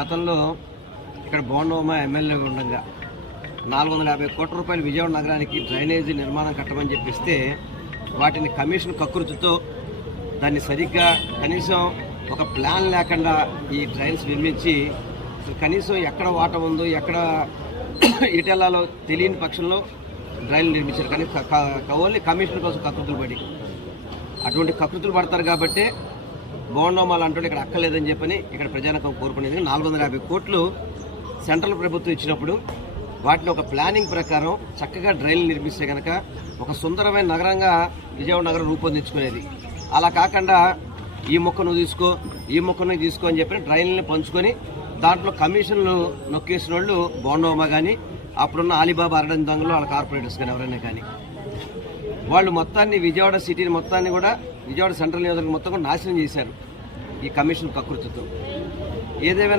గతంలో ఇక్కడ బోండోమ ఎమ్మెల్యే ఉండగా 450 కోట్ల రూపాయలు విజయవాడ నగరానికి డ్రైనేజీ నిర్మాణం కట్టమని చెప్పిస్తే వాటిని కమిషన్ కకృతితో దాన్ని సరిగ్గా కనీసం ఒక ప్లాన్ లేకుండా ఈ డ్రైన్స్ నిర్మించి కనీసం ఎక్కడ వాటర్ ఉందో ఎక్కడ ఇటెల్లాలో తెలియని పక్షంలో డ్రైన్లు నిర్మించారు. కానీ ఓన్లీ కమిషన్ కోసం కకృతులు పడి అటువంటి కకృతులు పడతారు కాబట్టి బోండోమాలు అంటూ ఇక్కడ అక్కర్లేదని చెప్పని ఇక్కడ ప్రజానకం కోరుకునేది. 450 కోట్లు సెంట్రల్ ప్రభుత్వం ఇచ్చినప్పుడు వాటిని ఒక ప్లానింగ్ ప్రకారం చక్కగా డ్రైన్లు నిర్మిస్తే కనుక ఒక సుందరమైన నగరంగా విజయవాడ నగరం రూపొందించుకునేది. అలా కాకుండా ఈ మొక్కను తీసుకో ఈ మొక్కను తీసుకో అని చెప్పి డ్రైన్లని పంచుకొని దాంట్లో కమిషన్లు నొక్కేసిన వాళ్ళు బోండోమా కానీ అప్పుడున్న అలీబాబా అరడన్ దొంగలు వాళ్ళ కార్పొరేటర్స్ కానీ ఎవరైనా కానీ వాళ్ళు మొత్తాన్ని విజయవాడ సిటీని మొత్తాన్ని కూడా విజయవాడ సెంట్రల్ నియోజకవర్గం మొత్తం కూడా నాశనం చేశారు ఈ కమిషన్ కకృతితో. ఏదేమైనా